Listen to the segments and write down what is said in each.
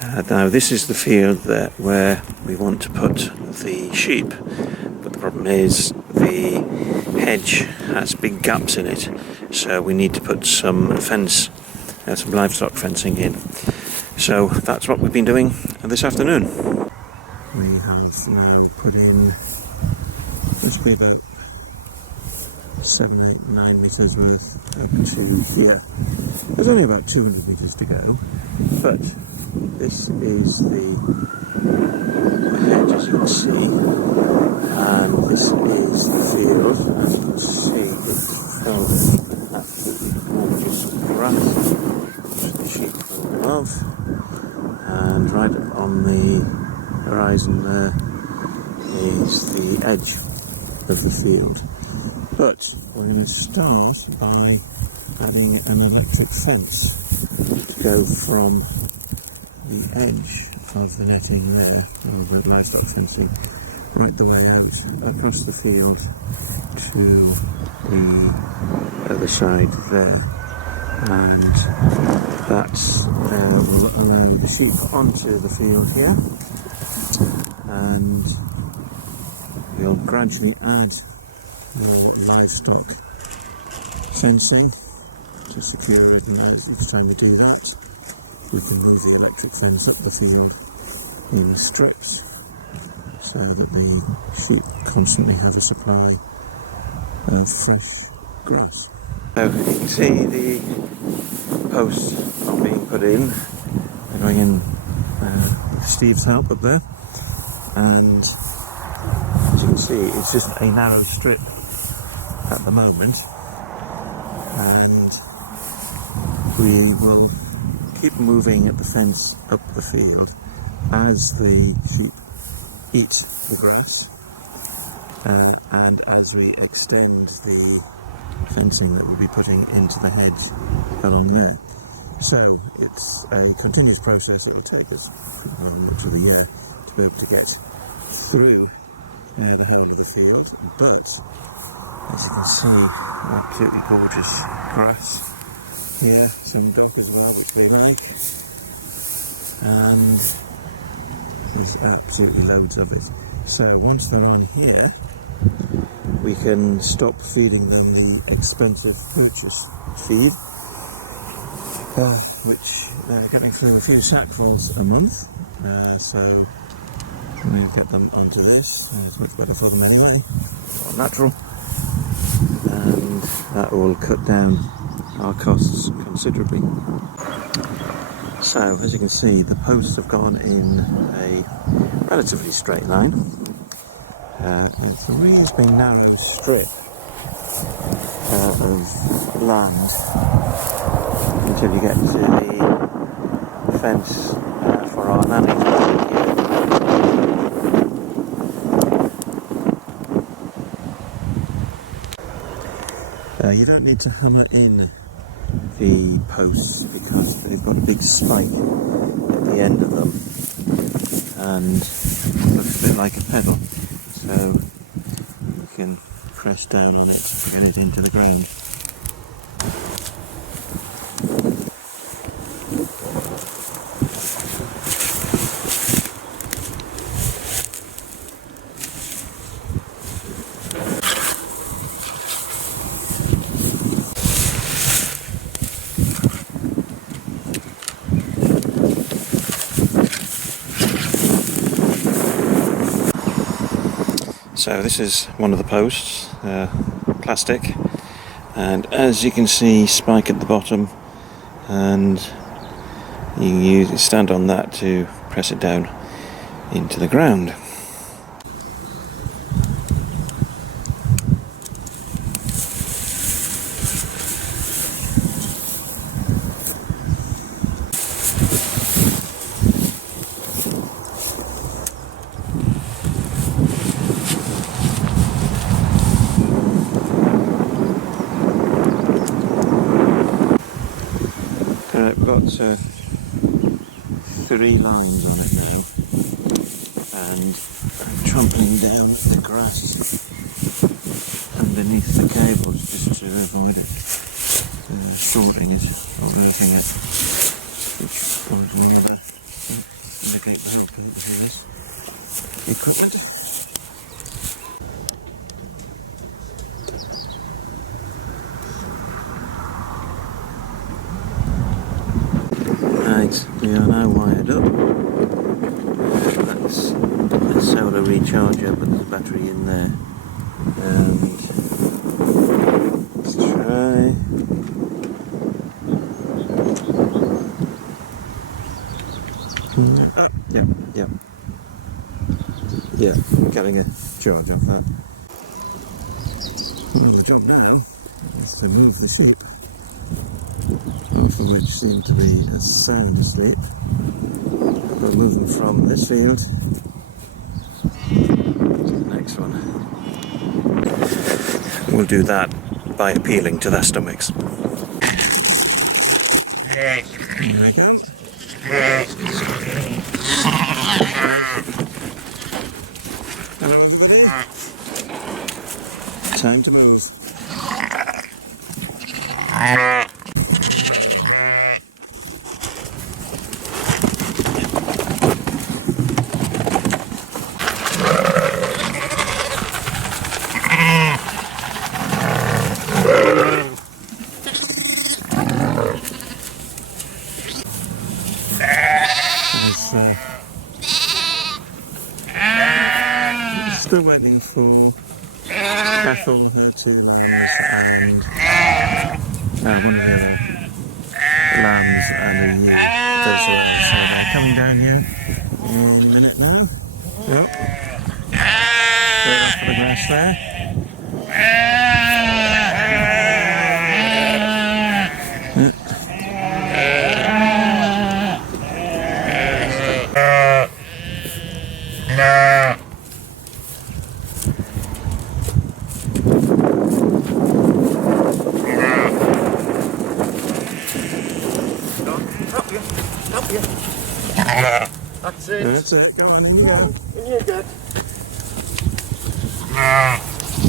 Now this is the field where we want to put the sheep, but the problem is the hedge has big gaps in it, so we need to put some fence, some livestock fencing in. So that's what we've been doing this afternoon. We have now put in, this will be about 7, 8, 9 metres worth up to here. There's only about 200 metres to go, but this is the hedge, as you can see, and this is the field. As you can see, it's filled with absolutely gorgeous grass, which the sheep will love. And right on the horizon there is the edge of the field. But we're going to start by adding an electric fence to go from the edge of the netting there, or the livestock fencing, right the way out across the field to the other side there. And that will allow the sheep onto the field here, and we'll gradually add the livestock fencing to secure everything else. Each time we do that, we can move the electric fence up the field in strips so that the sheep constantly have a supply of fresh grass. So you can see the posts are being put in. They're going in with Steve's help up there, and as you can see, it's just a narrow strip at the moment, and we will keep moving at the fence up the field as the sheep eat the grass, and as we extend the fencing that we'll be putting into the hedge along there. So it's a continuous process. It will take us much of the year to be able to get through the whole of the field, but as you can see, absolutely gorgeous grass here, some dock as well, which we like, and there's absolutely loads of it. So once they're on here, we can stop feeding them the expensive purchase feed, which they're getting through a few sackfuls a month, so we'll get them onto this. It's much better for them anyway, more natural, and that will cut down our costs considerably. So as you can see, the posts have gone in a relatively straight line. It's a reasonably narrow strip of land until you get to the fence for our nanny here. You don't need to hammer in the posts because they've got a big spike at the end of them, and it looks a bit like a pedal, so you can press down on it to get it into the ground. So this is one of the posts, plastic, and as you can see, spike at the bottom, and you can stand on that to press it down into the ground. We've got 3 lines on it now, and I'm trampling down the grass underneath the cables just to avoid it shorting it or anything, which goes wrong with it. navigate the whole plate with this equipment. Right, we are now wired up. That's a solar recharger, but there's a battery in there. And let's try. Yeah, getting a charge off that. Well, the job now is to move the sheep, both of which seem to be sound asleep. We'll move them from this field to the next one. We'll do that by appealing to their stomachs. There we go. Hello everybody. Time to move. Still waiting for cattle, here 2 lambs and one of the lambs and a ewe does so they're coming down here in a minute now. Yep. Straight off for the grass there. That's it. That's it. Go on. Yeah. You're good.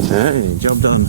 Hey, job done.